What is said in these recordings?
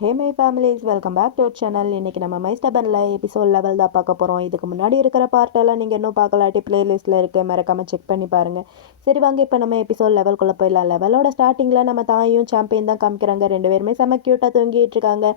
Hey my families, welcome back to our channel. இன்றைக்கி நம்ம my ஸ்டபனில் episode level தான் பார்க்க போகிறோம். இதுக்கு முன்னாடி இருக்கிற பார்ட்டெல்லாம் நீங்கள் இன்னும் பார்க்கலாட்டி பிளேலிஸ்ட்டில் இருக்க மறக்காமல் செக் பண்ணி பாருங்கள். சரி வாங்க, இப்போ நம்ம எபிசோட் லெவல்குள்ளே போயிடலாம். லெவலோட ஸ்டார்டிங்கில் நம்ம தாயும் சாம்பியன் தான் காமிக்கிறாங்க. ரெண்டு பேருமே செம்ம க்யூட்டாக தூங்கிட்டு இருக்காங்க.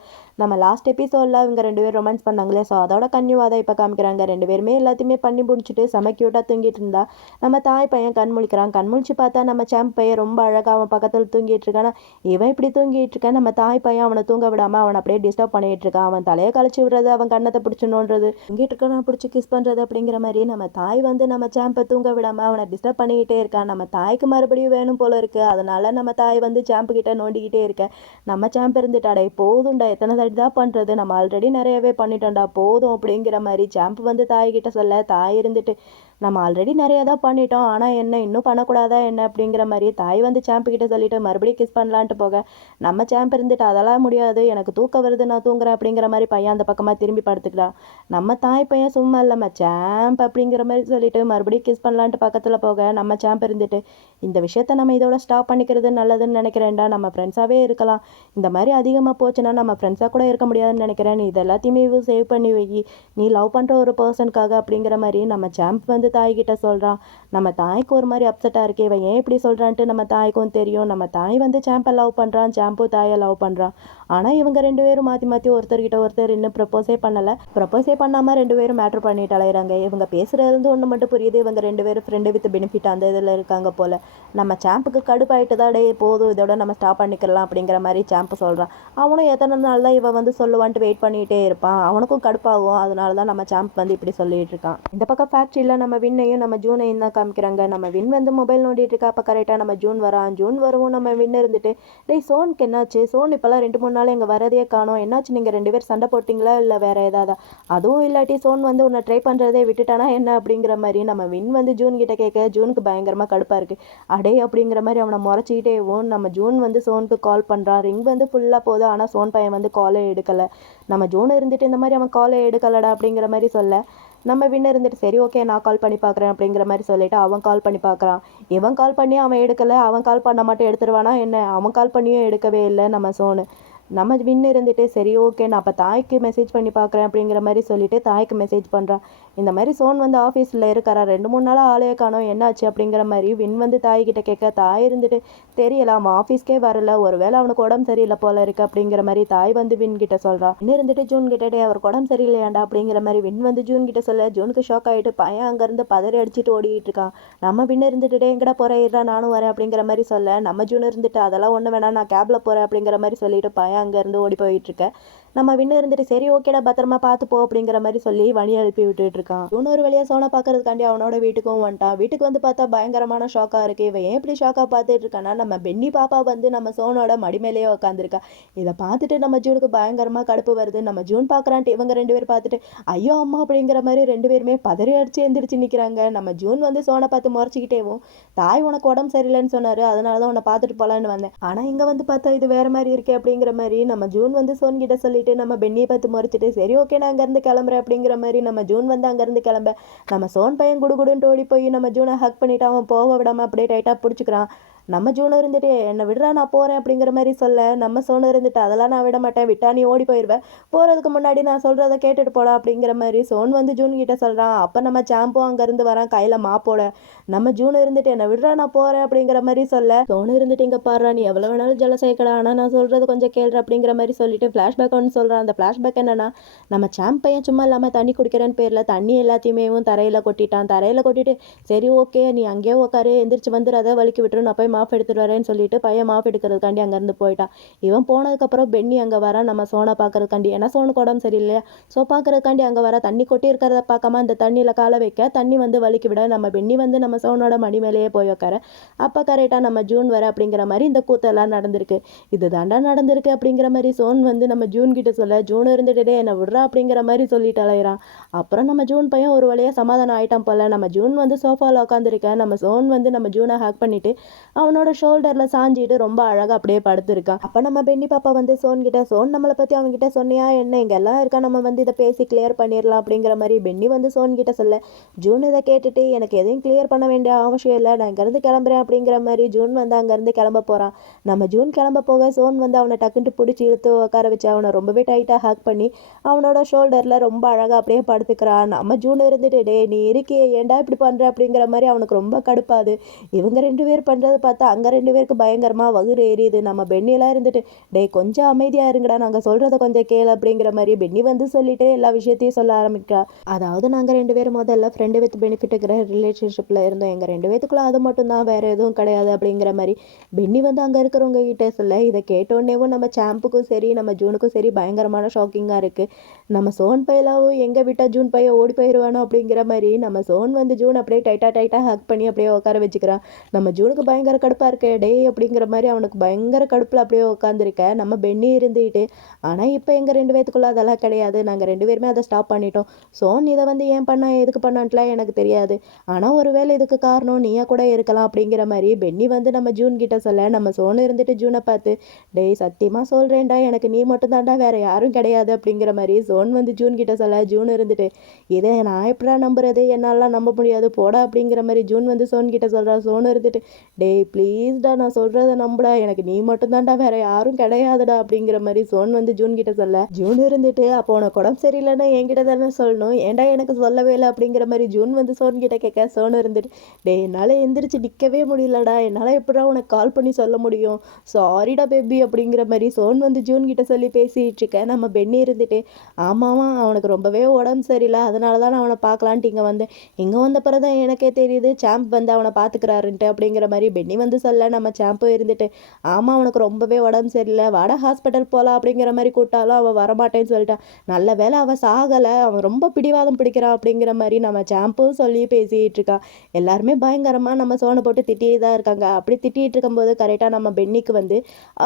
நம்ம லாஸ்ட் எபிசோடில் இவங்க ரெண்டு பேரும் ரொமான்ஸ் பண்ணாங்களே, ஸோ அதோட கன்யூவாக இப்போ காமிக்கிறாங்க. ரெண்டு பேருமே எல்லாத்தையுமே பண்ணி முடிச்சுட்டு செம்ம க்யூட்டாக தூங்கிட்டு இருந்தா நம்ம தாய் பையன் கண் முழிக்கிறான். கண் முழிச்சு பார்த்தா நம்ம சாம்ப் பையன் ரொம்ப அழகாக அவன் பக்கத்தில் தூங்கிட்டு இருக்கானா. இவன் இப்படி தூங்கிட்டு இருக்கான். நம்ம தாய் பையன் அவனை தூங்க விடாமல் அவனை அப்படியே டிஸ்டர்ப் பண்ணிட்டு இருக்கான். அவன் தலையை கழிச்சு விடுறது, அவன் கண்ணத்தை பிடிச்சணுன்றது, இங்கிட்டு இருக்க நான் பிடிச்சி கிஸ் பண்ணுறது அப்படிங்கிற மாதிரி நம்ம தாய் வந்து நம்ம சாம்பை தூங்க விடாமல் அவனை டிஸ்டர்ப் பண்ணிக்கிட்டே இருக்கான். நம்ம தாய்க்கு மறுபடியும் வேணும் போல இருக்கு. அதனால நம்ம தாய் வந்து சாம்பு கிட்ட நோண்டிக்கிட்டே இருக்க. நம்ம சாம்பு இருந்துட்டாடே, போதும்டா, எத்தனை தடி தான் பண்ணுறது, நம்ம ஆல்ரெடி நிறையவே பண்ணிட்டோம்டா, போதும் அப்படிங்கிற மாதிரி சாம்பு வந்து தாய்கிட்ட சொல்ல, தாய் இருந்துட்டு நம்ம ஆல்ரெடி நிறையா தான் பண்ணிட்டோம், ஆனால் என்ன இன்னும் பண்ணக்கூடாதா என்ன அப்படிங்கிற மாதிரி தாய் வந்து சாம்பு கிட்ட சொல்லிட்டு மறுபடியும் கிஸ் பண்ணலான்ட்டு போக நம்ம சாம்பு இருந்துட்டு அதெல்லாம் முடியாது, எனக்கு தூக்கம் வருது, நான் தூங்குறேன் அப்படிங்கிற மாதிரி பையன் அந்த பக்கமாக திரும்பி படுத்துக்கிறான். நம்ம தாய் பையன் சும்மா இல்லாமல் சாம்ப் அப்படிங்கிற மாதிரி சொல்லிட்டு மறுபடியும் கிஸ் பண்ணலான்ட்டு பக்கத்தில் போக நம்ம சாம்பு இருந்துட்டு இந்த விஷயத்த நம்ம இதோட ஸ்டாப் பண்ணிக்கிறது நல்லதுன்னு நினைக்கிறேன்டா, நம்ம ஃப்ரெண்ட்ஸாகவே இருக்கலாம், இந்த மாதிரி அதிகமாக போச்சுன்னா நம்ம ஃப்ரெண்ட்ஸாக கூட இருக்க முடியாதுன்னு நினைக்கிறேன், நீ இது எல்லாத்தையுமே சேவ் பண்ணி வை, நீ லவ் பண்ணுற ஒரு பர்சனுக்காக அப்படிங்கிற மாதிரி நம்ம சாம்ப் வந்து தாய்கிட்ட சொல்கிறான். நம்ம தாய்க்கு ஒரு மாதிரி அப்செட்டாக இருக்கே, இவன் ஏன் இப்படி சொல்கிறான்ட்டு நம்ம தாய்க்கும் தெரியும். நம்ம தாய் வந்து சாம்பை லவ் பண்ணுறான், சாம்பு தாயை லவ் பண்ணுறான். ஆனால் இவங்க ரெண்டு பேரும் மாற்றி மாற்றி ஒருத்தர்கிட்ட ஒருத்தர் இன்னும் ப்ரப்போஸே பண்ணாமல் ரெண்டு பேரும் மேட்ரு பண்ணிட்டு அலையிறாங்க. இவங்க பேசுகிறது ஒன்று மட்டும் புரியுது, இவங்க ரெண்டு பேரும் ஃப்ரெண்டு வித் பெனிஃபிட் அந்த இதில் இருக்காங்க போல். நம்ம சாம்புக்கு கடுப்பாயிட்டு தான், டே போதும் இதோட நம்ம ஸ்டாப் பண்ணிக்கலாம் அப்படிங்கிற மாதிரி சாம்பு சொல்கிறான். அவனும் எத்தனை நாள் தான் இவன் வந்து சொல்லுவான்ட்டு வெயிட் பண்ணிகிட்டே இருப்பான், அவனுக்கும் கடுப்பாகும். அதனால தான் நம்ம சாம்ப் வந்து இப்படி சொல்லிட்டு இருக்கான். இந்த பக்கம் ஃபேக்ட்ரியில் நம்ம விண்ணையும் நம்ம ஜூனையும் தான் காமிக்கிறாங்க. நம்ம வின் வந்து மொபைல் நோண்டிட்டு இருக்கா. அப்போ கரெக்டாக நம்ம ஜூன் வரான். ஜூன் வரவும் நம்ம வின் இருந்துட்டு, டேய் சோனுக்கு என்னாச்சு, சோன் இப்போல்லாம் 2-3 நாள் எங்கள் வரதே காணோம், என்னாச்சு, நீங்கள் ரெண்டு பேர் சண்டை போட்டிங்களா இல்லை வேறு ஏதாவது, அதுவும் இல்லாட்டி சோன் வந்து உன்னை ட்ரை பண்ணுறதே விட்டுட்டானா என்ன அப்படிங்கிற மாதிரி நம்ம வின் வந்து ஜூன் கிட்ட கேட்க ஜூனுக்கு பயங்கரமாக கடுப்பாக இருக்குது. அடே அப்படிங்கிற மாதிரி அவனை முறைச்சிக்கிட்டேவும் நம்ம ஜூன் வந்து சோனுக்கு கால் பண்ணுறான். ரிங் வந்து ஃபுல்லாக போகுது, ஆனால் சோன் பையன் வந்து காலே எடுக்கலை. நம்ம ஜூன் இருந்துட்டு இந்த மாதிரி அவன் காலே எடுக்கலடா அப்படிங்கிற மாதிரி சொல்ல நம்ம வின்னர் இருந்துட்டு சரி ஓகே நான் கால் பண்ணி பார்க்குறேன் அப்படிங்கிற மாதிரி சொல்லிட்டு அவன் கால் பண்ணி பார்க்குறான். இவன் கால் பண்ணி அவன் எடுக்கலை, அவன் கால் பண்ண மாட்டேன் எடுத்துருவானா என்ன, அவன் கால் பண்ணியும் எடுக்கவே இல்லை நம்ம சோனு. நம்ம வின் இருந்துட்டு சரி ஓகே நான் அப்போ தாய்க்கு மெசேஜ் பண்ணி பார்க்குறேன் அப்படிங்கிற மாதிரி சொல்லிட்டு தாய்க்கு மெசேஜ் பண்ணுறான். இந்த மாதிரி சோன் வந்து ஆஃபீஸில் இருக்காரா, 2-3 நாளாக ஆளே காணோம், என்னாச்சு அப்படிங்கிற மாதிரி வின் வந்து தாய்கிட்ட கேட்க தாய் இருந்துட்டு தெரியல, அவன் ஆஃபீஸ்க்கே வரல, ஒருவேளை அவனுக்கு உடம்பு சரியில்லை போல இருக்கு அப்படிங்கிற மாதிரி தாய் வந்து வின் கிட்ட சொல்கிறான். வின் இருந்துட்டு ஜூன் கிட்டே அவருக்கு உடம்பு சரியில்லையாண்டா அப்படிங்கிற மாதிரி வின் வந்து ஜூன் கிட்ட சொல்ல ஜூனுக்கு ஷாக் ஆகிட்டு பையன் அங்கேருந்து பதறி அடிச்சுட்டு ஓடிட்டு இருக்கான். நம்ம வின் இருந்துட்டு எங்கடா போகிறேன் நானும் வரேன் அப்படிங்கிற மாதிரி சொல்ல நம்ம ஜூன் இருந்துட்டு அதெல்லாம் ஒன்று வேணா நான் கேபில் போகிறேன் அப்படிங்கிற மாதிரி சொல்லிட்டு பையன் அங்கேருந்து ஓடி போயிட்டு இருக்க. நம்ம வின்னு இருந்துட்டு சரி ஓகேடா பத்திரமா பார்த்து போ அப்படிங்கிற மாதிரி சொல்லி வழி அனுப்பி விட்டுட்டு இருக்கான். இன்னொரு வழியாக சோனை பார்க்கறதுக்காண்டி அவனோட வீட்டுக்கும் வந்துட்டான். வீட்டுக்கு வந்து பார்த்தா பயங்கரமான ஷாக்காக இருக்கு. இவன் ஏன் இப்படி ஷாக்காக பார்த்துட்டு இருக்கான்னா நம்ம பென்னி பாப்பா வந்து நம்ம சோனோட மடிமேலேயே உட்காந்துருக்கா. இதை பார்த்துட்டு நம்ம ஜூனுக்கு பயங்கரமாக கடுப்பு வருது. நம்ம ஜூன் பார்க்குறான்ட்டு இவங்க ரெண்டு பேர் பார்த்துட்டு ஐயோ அம்மா அப்படிங்கிற மாதிரி ரெண்டு பேருமே பதறி அடிச்சு எந்திரிச்சு நிற்கிறாங்க. நம்ம ஜூன் வந்து சோனை பார்த்து முறைச்சிக்கிட்டேவும் தாய் உனக்கு உடம்பு சரியில்லைன்னு சொன்னார், அதனால தான் உன்னை பார்த்துட்டு போகலான்னு வந்தேன், ஆனால் இங்கே வந்து பார்த்தா இது வேறு மாதிரி இருக்கே அப்படிங்கிற மாதிரி நம்ம ஜூன் வந்து சோன் கிட்ட சொல்லிட்டு நம்ம பெண்ணியை பார்த்து முறைச்சிட்டு சரி ஓகே நான் அங்கேருந்து கிளம்புறேன் அப்படிங்கிற மாதிரி நம்ம ஜூன் வந்து அங்கேருந்து கிளம்ப நம்ம சோன் பையன் குடுகுடுன்னு ஓடி போய் நம்ம ஜூனை ஹக் பண்ணிட்டு அவன் போக விடாமல் அப்படியே டைட்டாக பிடிச்சிக்கிறான். நம்ம ஜூன் இருந்துட்டு என்னை விடுறா நான் போகிறேன் அப்படிங்கிற மாதிரி சொல்ல நம்ம சோனு இருந்துட்டு அதெல்லாம் நான் விட மாட்டேன், விட்டா நீ ஓடி போயிடுவேன், போகிறதுக்கு முன்னாடி நான் சொல்கிறத கேட்டுட்டு போடா அப்படிங்கிற மாதிரி சோன் வந்து ஜூன் கிட்ட சொல்கிறான். அப்போ நம்ம சாம்பும் அங்கேருந்து வரான் கையில் மாப்போட. நம்ம ஜூன் இருந்துட்டு என்னை விடுறா நான் போகிறேன் அப்படிங்கிற மாதிரி சொல்ல சோனு இருந்துட்டு இங்கே பாடுறா நீ எவ்வளோ வேணாலும் ஜல சேர்க்கடா, ஆனால் நான் சொல்கிறது கொஞ்சம் கேள்ற அப்படிங்கிற மாதிரி சொல்லிட்டு ஃப்ளாஷ்பேக் ஒன்று சொல்கிறான். அந்த ஃப்ளாஷ்பேக் என்னன்னா நம்ம சாம்ப் பையன் சும்மா இல்லாமல் தண்ணி குடிக்கிறேன்னு பேரில் தண்ணி எல்லாத்தையுமே தரையில் கொட்டிட்டான். தரையில் கொட்டிட்டு சரி ஓகே நீ அங்கேயே உட்காரு, எந்திரிச்சு வந்துடாத, வலிக்கு விட்டுரு, நான் போய் மாஃப் எடுத்துட்டு வரேன்னு சொல்லிட்டு பையன் மாஃப் எடுக்கிறதுக்காண்டி அங்கேருந்து போயிட்டான். இவன் போனதுக்கப்புறம் பென்னி அங்கே வர நம்ம சோனை பார்க்கறதுக்காண்டி, ஏன்னா சோனுக்கு உடம்பு சரியில்லையா, ஸோ பார்க்கறதுக்காண்டி அங்கே வர தண்ணி கொட்டி இருக்கிறத பார்க்காம அந்த தண்ணியில் காலை வைக்க தண்ணி வந்து வலிக்கு விட நம்ம பென்னி வந்து நம்ம சோனோட மடி மேலேயே போய் உட்கார. அப்போ கரெக்டாக நம்ம ஜூன் வர அப்படிங்கிற மாதிரி இந்த கூத்தெல்லாம் நடந்திருக்கு. இது தாண்டா நடந்திருக்கு அப்படிங்கிற மாதிரி சோன் வந்து நம்ம ஜூன் கிட்ட சொல்ல ஜூன் இருந்துட்டு என்னை விடுறா அப்படிங்கிற மாதிரி சொல்லிட்டு அலையிறான். அப்புறம் நம்ம ஜூன் பையன் ஒரு வழியாக சமாதானம் ஆயிட்டான் போல. நம்ம ஜூன் வந்து சோஃபாவில் உட்காந்துருக்க நம்ம சோன் வந்து நம்ம ஜூனை ஹேக் பண்ணிட்டு அவனோட ஷோல்டரில் சாஞ்சிட்டு ரொம்ப அழகாக அப்படியே படுத்துருக்கான். அப்போ நம்ம பென்னி பாப்பா வந்து சோன் கிட்ட, சோன் நம்மளை பற்றி அவங்ககிட்ட சொன்னியா என்ன, இங்கே எல்லாம் இருக்கா, நம்ம வந்து இதை பேசி கிளியர் பண்ணிடலாம் அப்படிங்கிற மாதிரி பென்னி வந்து சோன் கிட்ட சொல்ல, ஜூன் இதை கேட்டுட்டு எனக்கு எதையும் கிளியர் பண்ண வேண்டிய அவசியம் இல்லை, நான் இங்கேருந்து கிளம்புறேன் அப்படிங்கிற மாதிரி ஜூன் வந்து அங்கேருந்து கிளம்ப போகிறான். நம்ம ஜூன் கிளம்ப போக சோன் வந்து அவனை டக்குன்ட்டு பிடிச்சி இழுத்து உட்கார வச்சு அவனை ரொம்பவே டைட்டாக ஹேக் பண்ணி அவனோட ஷோல்டரில் ரொம்ப அழகாக அப்படியே படுத்துக்கிறான். நம்ம ஜூன் இருந்துட்டு, டே நீ இருக்கியே ஏன்டா இப்படி பண்ணுற அப்படிங்கிற மாதிரி அவனுக்கு ரொம்ப கடுப்பாது. இவங்க 2 பேர் பண்ணுறது பார்த்தா அங்கே 2 பேருக்கு பயங்கரமாக வகுறு ஏறியுது. நம்ம பெண்ணியெல்லாம் இருந்துட்டு, டே கொஞ்சம் அமைதியாக இருங்கடா, நாங்கள் சொல்கிறத கொஞ்சம் கேளு அப்படிங்கிற மாதிரி பெண்ணி வந்து சொல்லிட்டு எல்லா விஷயத்தையும் சொல்ல ஆரம்பிக்கிறா. அதாவது நாங்கள் 2 பேரும் முதல்ல ஃப்ரெண்டு வித் பெனிஃபிட்டுங்கிற ரிலேஷன்ஷிப்பில் இருந்தோம், எங்கள் 2 பேத்துக்குள்ள அது மட்டும்தான், வேறு எதுவும் கிடையாது அப்படிங்கிற மாதிரி பெண்ணி வந்து அங்கே இருக்கிறவங்க கிட்டே சொல்ல, இதை கேட்டோடனேவும் நம்ம சாம்புக்கும் சரி நம்ம ஜூனுக்கும் சரி பயங்கரமான ஷாக்கிங்காக இருக்குது. நம்ம சோன் பையலாவும் எங்கே விட்டால் ஜூன் பையன் ஓடி போயிடுவானோ அப்படிங்கிற மாதிரி நம்ம சோன் வந்து ஜூன் அப்படியே டைட்டாக ஹக் பண்ணி அப்படியே உட்கார வச்சுக்கிறான். நம்ம ஜூனுக்கு பயங்கர கடுப்பாக இருக்க, டே அப்படிங்கிற மாதிரி அவனுக்கு பயங்கர கடுப்பில் அப்படியே உட்காந்துருக்க. நம்ம பெண்ணி இருந்துக்கிட்டு, ஆனால் இப்போ எங்கள் 2 பேத்துக்குள்ள அதெல்லாம் கிடையாது, நாங்கள் 2 பேருமே அதை ஸ்டாப் பண்ணிட்டோம். சோன் இதை வந்து ஏன் பண்ணா எதுக்கு பண்ணான்ட்டுலாம் எனக்கு தெரியாது, ஆனால் ஒருவேளை இதுக்கு காரணம் நீயா கூட இருக்கலாம் அப்படிங்கிற மாதிரி பெண்ணி வந்து நம்ம ஜூன் கிட்ட சொல்ல, நம்ம சோன் இருந்துட்டு ஜூனை பார்த்து, டேய் சத்தியமாக சொல்கிறேன்டா எனக்கு நீ மட்டும் தான்டா, வேறு யாரும் கிடையாது அப்படிங்கிற மாதிரி சோன் வந்து ஜூன் கிட்ட சொல்ல, ஜூன் இருந்துட்டு, இதை நான் எப்படா நம்புறது, என்னாலாம் நம்ப முடியாது போடா அப்படிங்கிற மாதிரி ஜூன் வந்து சோன் கிட்ட சொல்கிறா. சோன் இருந்துட்டு, டேய் ப்ளீஸ்டா நான் சொல்கிறத நம்புடா, எனக்கு நீ மட்டும் தான்டா, வேற யாரும் கிடையாதுடா அப்படிங்கிற மாதிரி சோன் வந்து ஜூன் கிட்ட சொல்ல, ஜூன் இருந்துட்டு, அப்போ உனக்கு உடம்பு சரியில்லைன்னா என்கிட்ட தானே சொல்லணும், ஏன்டா எனக்கு சொல்லவே இல்லை அப்படிங்கிற மாதிரி ஜூன் வந்து சோன் கிட்ட கேட்க. சோன் இருந்துட்டு, டே என்னால் எந்திரிச்சு நிற்கவே முடியலடா, என்னால் எப்படா உனக்கு கால் பண்ணி சொல்ல முடியும், சாரிடா பேபி அப்படிங்கிற மாதிரி சோன் வந்து ஜூன் கிட்ட சொல்லி பேசிட்டு இருக்க. நம்ம பெண்ணி இருந்துட்டு, ஆமாவா அவனுக்கு ரொம்பவே உடம்பு சரியில்லை, அதனால தான் நான் அவனை பார்க்கலான்ட்டு இங்கே வந்த பிறகு தான் எனக்கே தெரியுது சாம்ப் வந்து அவனை பார்த்துக்கிறாருன்ட்டு அப்படிங்கிற மாதிரி பெண்ணி வந்து சொல்ல, நம்ம சாம்பு இருந்துட்டு, ஆமாம் அவனுக்கு ரொம்பவே உடம்பு சரியில்லை, வாடா ஹாஸ்பிட்டல் போகலாம் அப்படிங்கிற மாதிரி கூட்டாலும் அவள் வரமாட்டேன்னு சொல்லிட்டான். நல்ல வேலை அவள் சாகலை, அவன் ரொம்ப பிடிவாதம் பிடிக்கிறான் அப்படிங்கிற மாதிரி நம்ம சாம்பும் சொல்லி பேசிகிட்டு இருக்கா. எல்லாருமே பயங்கரமாக நம்ம சோனை போட்டு திட்டிட்டு தான் இருக்காங்க. அப்படி திட்டிகிட்டு இருக்கும்போது கரெக்டாக நம்ம பெண்ணிக்கு வந்து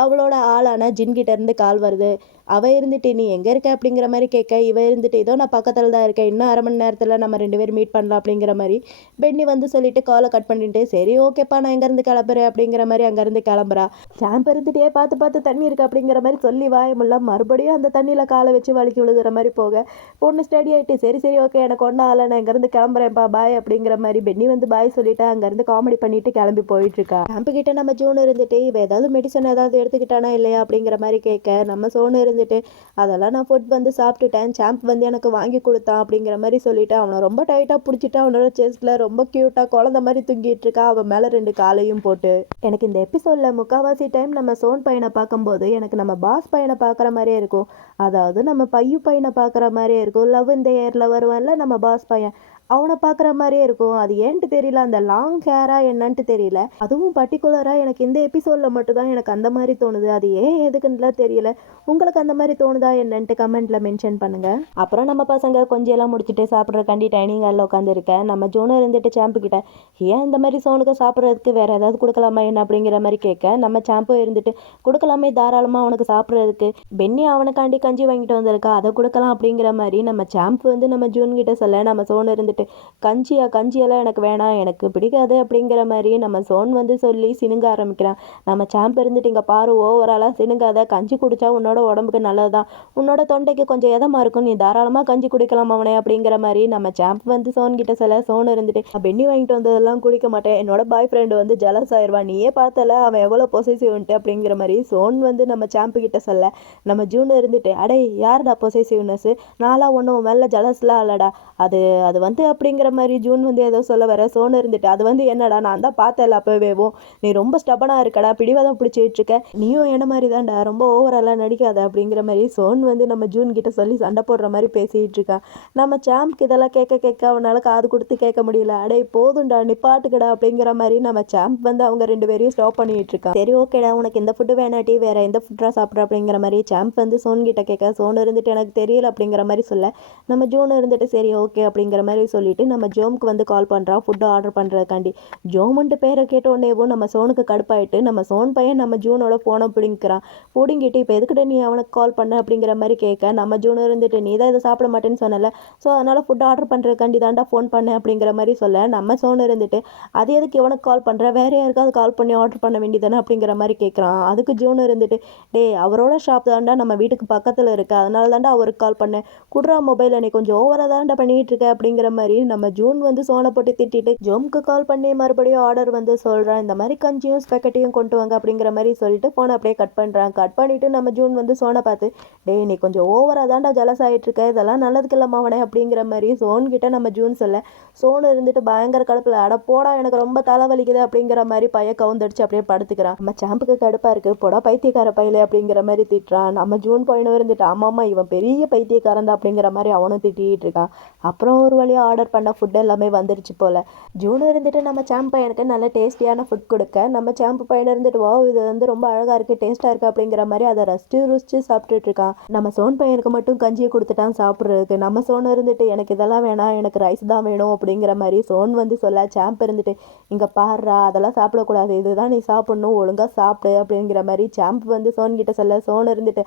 அவளோட ஆளான ஜின்கிட்ட இருந்து கால் வருது. அவள் இருந்துட்டு, நீ எங்கே இருக்க அப்படிங்கிற மாதிரி கேட்க, இவ இருந்துட்டு, ஏதோ நான் பக்கத்தில் தான் இருக்கேன், இன்னும் 1/2 மணி நேரத்தில் நம்ம 2 பேரும் மீட் பண்ணலாம் அப்படிங்கிற மாதிரி பெண்ணி வந்து சொல்லிட்டு காலை கட் பண்ணிட்டு, சரி ஓகேப்பா நான் எங்கேருந்து கிளம்புறேன் அப்படிங்கிற மாதிரி அங்கேருந்து கிளம்புறா. சாம்பு இருந்துட்டே பார்த்து தண்ணி இருக்கு அப்படிங்கிற மாதிரி சொல்லி வாயமுள்ள மறுபடியும் அந்த தண்ணியில் காலை வச்சு வலிக்கி விழுகிற மாதிரி போக, பொண்ணு ஸ்டடி ஆகிட்டு, சரி ஓகே எனக்கு ஒன்றும் ஆகலை, நான் இங்கேருந்து கிளம்புறேன்ப்பா பாய் அப்படிங்கிற மாதிரி பெண்ணி வந்து பாய் சொல்லிட்டு அங்கேருந்து காமெடி பண்ணிட்டு கிளம்பி போயிட்டுருக்கா. சாம்பு கிட்ட நம்ம ஜூன் இருந்துட்டு, இவ ஏதாவது மெடிசன் ஏதாவது எடுத்துக்கிட்டானா இல்லையா அப்படிங்கிற மாதிரி கேட்க, நம்ம சோனு இருந்துட்டு, அதெல்லாம் நான் ஃபுட் வந்து சாப்பிட்டுட்டேன், சாம்ப் வந்து எனக்கு வாங்கி கொடுத்தான் அப்படிங்கிற மாதிரி சொல்லிட்டு அவனை ரொம்ப டைட்டாக பிடிச்சிட்டு அவனோட செஸ்ட்டில் ரொம்ப க்யூட்டாக குழந்த மாதிரி தூங்கிட்டு இருக்கா, அவன் மேலே 2 காலையும் போட்டு. எனக்கு இந்த எபிசோடில் முக்கால்வாசி டைம் நம்ம சோன் பையனை பார்க்கும்போது எனக்கு நம்ம பாஸ் பையனை பார்க்குற மாதிரியே இருக்கும். அதாவது நம்ம பையு பையனை பார்க்குற மாதிரியே இருக்கும். லவ் இந்த ஏரில் வருவான்ல நம்ம பாஸ் பையன், அவனை பார்க்குற மாதிரியே இருக்கும். அது ஏன்ட்டு தெரியல, அந்த லாங் ஹேரா என்னன்ட்டு தெரியல. அதுவும் பர்டிகுலராக எனக்கு இந்த எபிசோடில் மட்டும்தான் எனக்கு அந்த மாதிரி தோணுது. அது ஏன் எதுக்குன்னுலாம் தெரியல. உங்களுக்கு அந்த மாதிரி தோணுதா என்னன்ட்டு கமெண்ட்டில் மென்ஷன் பண்ணுங்கள். அப்புறம் நம்ம பசங்க கொஞ்சம் எல்லாம் முடிச்சுட்டு சாப்பிட்றக்காண்டி டைனிங் ஹாலில் உட்காந்துருக்கேன். நம்ம ஜோனும் இருந்துட்டு சாம்பு கிட்ட, ஏன் இந்த மாதிரி சோனுக்கு சாப்பிட்றதுக்கு வேறு ஏதாவது கொடுக்கலாமா என்ன அப்படிங்கிற மாதிரி கேட்க, நம்ம சாம்பு இருந்துட்டு, கொடுக்கலாமே தாராளமாக அவனுக்கு சாப்பிட்றதுக்கு, பென்னி அவனுக்காண்டி கஞ்சி வாங்கிட்டு வந்திருக்கா, அதை கொடுக்கலாம் அப்படிங்கிற மாதிரி நம்ம சாம்பு வந்து நம்ம ஜூன் கிட்ட சொல்ல, நம்ம சோனு இருந்துட்டு, கஞ்சியெல்லாம் எனக்கு வேணாம், எனக்கு பிடிக்காது அப்படிங்கிற மாதிரி நம்ம சோன் வந்து சொல்லி சினுங்க ஆரம்பிக்கிறான். நம்ம சாம்பு இருந்துட்டு, இங்கே பாரு ஓவராலாக சினுங்காத, கஞ்சி குடித்தா உன்னோட உடம்புக்கு நல்லதுதான், உன்னோட தொண்டைக்கு கொஞ்சம் எதமாக இருக்கும், நீ தாராளமாக கஞ்சி குடிக்கலாம் அவனே அப்படிங்கிற மாதிரி நம்ம சாம்பு வந்து சோன் கிட்ட சொல்ல, சோன் இருந்துட்டு, பெண்ணி வாங்கிட்டு வந்ததெல்லாம் குடிக்க மாட்டேன், என்னோட பாய் ஃப்ரெண்டு வந்து ஜலஸ் ஆயிடுவான், நீயே பார்த்தல அவன் எவ்வளோ பொசசிவ்ன்ட்டு அப்படிங்கிற மாதிரி சோன் வந்து நம்ம சாம்பு கிட்ட சொல்ல, நம்ம ஜூன் இருந்துட்டு, அடே யாருடா பொசசிவ்னஸ், நான்லாம் ஒன்றும் மேலே ஜலஸ்லாம் இல்லடா, அது வந்து அப்படிங்கிற மாதிரி ஜூன் வந்து ஏதோ சொல்ல வர. சோன் இருந்துட்டு, அது வந்து என்னடா நான் தான் பார்த்தல அப்போவேவும், நீ ரொம்ப ஸ்டபனாக இருக்கடா, பிடிவாதம் பிடிச்சிட்டு இருக்க, நீயும் என்ன மாதிரி தான்டா, ரொம்ப ஓவராலாக நடிக்காத அப்படிங்கிற மாதிரி சோன் வந்து நம்ம ஜூன் கிட்ட சொல்லி சண்டை போடுற மாதிரி பேசிகிட்டு இருக்கா. நம்ம சாம்ப்க்கு இதெல்லாம் கேட்க அவனால் காது கொடுத்து கேட்க முடியல. அடே போதும்டா நிப்பாட்டுக்கடா அப்படிங்கிற மாதிரி நம்ம சாம்ப் வந்து அவங்க 2 பேரையும் ஸ்டாப் பண்ணிட்டு இருக்கா. சரி ஓகேடா உனக்கு இந்த ஃபுட்டு வேணாட்டி வேற எந்த ஃபுட்டா சாப்பிட்ற அப்படிங்கிற மாதிரி சாம்ப் வந்து சோன் கிட்ட கேட்க, சோன் இருந்துட்டு எனக்கு தெரியல அப்படிங்கிற மாதிரி சொல்ல, நம்ம ஜூன் இருந்துட்டு சரி ஓகே அப்படிங்கிற மாதிரி சொல்லிட்டு நம்ம ஜோமுக்கு வந்து கால் பண்ணுறான் ஃபுட்டு ஆர்டர் பண்ணுறதுக்காண்டி. ஜோமுன்ட்டு பேரை கேட்ட உடனேவும் நம்ம சோனுக்கு கடுப்பாயிட்டு நம்ம சோன் பையன் நம்ம ஜூனோட ஃபோனை பிடிங்கிறான். பிடுங்கிட்டு இப்போ எதுக்கிட்ட நீ அவனுக்கு கால் பண்ண அப்படிங்கிற மாதிரி கேட்க நம்ம ஜூன் இருந்துட்டு நீ தான் இதை சாப்பிட மாட்டேன்னு சொன்னல, ஸோ அதனால் ஃபுட் ஆர்டர் பண்ணுறதுக்காண்டி தாண்டா ஃபோன் பண்ணேன் அப்படிங்கிற மாதிரி சொல்ல நம்ம சோன் இருந்துட்டு அது எதுக்கு இவனுக்கு கால் பண்ணுற, வேறு யாருக்காவது கால் பண்ணி ஆர்டர் பண்ண வேண்டியதானே அப்படிங்கிற மாதிரி கேட்குறான். அதுக்கு ஜூன் இருந்துட்டு டே அவரோட ஷாப் தாண்டா நம்ம வீட்டுக்கு பக்கத்தில் இருக்குது, அதனால தாண்டா அவருக்கு கால் பண்ணேன், குட்ரா மொபைலை நீ கொஞ்சம் ஓவராக தாண்டா பண்ணிகிட்டு இருக்க அப்படிங்கிற மாதிரி நம்ம ஜூன் வந்து சோனை போட்டு திட்டிட்டு ஜோமுக்கு கால் பண்ணி மறுபடியும் ஆர்டர் வந்து சொல்கிறான். இந்த மாதிரி கஞ்சியும் ஸ்பெக்கட்டையும் கொண்டு வாங்க அப்படிங்கிற மாதிரி சொல்லிட்டு ஃபோனை அப்படியே கட் பண்ணுறான். கட் பண்ணிவிட்டு நம்ம ஜூன் வந்து சோனை பார்த்து டே நீ கொஞ்சம் ஓவராக தாண்டா ஜலஸ் ஆகிட்டு இருக்க, இதெல்லாம் நல்லதுக்கு இல்லாம அவனே அப்படிங்கிற மாதிரி சோன்கிட்ட நம்ம ஜூன் சொல்ல சோனு இருந்துட்டு பயங்கர கடுப்பில் அட போடா எனக்கு ரொம்ப தலைவலிக்குது அப்படிங்கிற மாதிரி பைய கவுந்தடிச்சு அப்படியே படுத்துக்கிறான். நம்ம சாம்புக்கு கடுப்பாக இருக்குது, போடா பைத்தியக்கார பையில அப்படிங்கிற மாதிரி திட்டுறான். நம்ம ஜூன் பையனும் இருந்துட்டு ஆமாம்மா இவன் பெரிய பைத்தியக்காரன் தான் அப்படிங்கிற மாதிரி அவனும் திட்டிகிட்டு இருக்கான். அப்புறம் ஒரு வழியாக ஆர்டர் பண்ண ஃபுட் எல்லாமே வந்துருச்சு போல். ஜூன் இருந்துட்டு நம்ம சாம்பு பையனுக்கு நல்ல டேஸ்டியான ஃபுட் கொடுக்க நம்ம சாம்பு பையன் இருந்துட்டு வா இது வந்து ரொம்ப அழகாக இருக்குது டேஸ்ட்டாக இருக்குது அப்படிங்கிற மாதிரி அதை ருசிச்சு சாப்பிட்டுட்டு இருக்கான். நம்ம சோன் பையனுக்கு மட்டும் கஞ்சியை கொடுத்துட்டான் சாப்பிட்றதுக்கு. நம்ம சோன் இருந்துட்டு எனக்கு இதெல்லாம் வேணாம் எனக்கு ரைஸ் தான் வேணும் அப்படிங்கிற மாதிரி சோன் வந்து சொல்ல சாம்ப் இருந்துட்டு இங்கே பாடுறா அதெல்லாம் சாப்பிடக்கூடாது, இதுதான் நீ சாப்பிட்ணும் ஒழுங்காக சாப்பிடு அப்படிங்கிற மாதிரி சாம்ப் வந்து சோன் கிட்ட சொல்ல சோன் இருந்துட்டு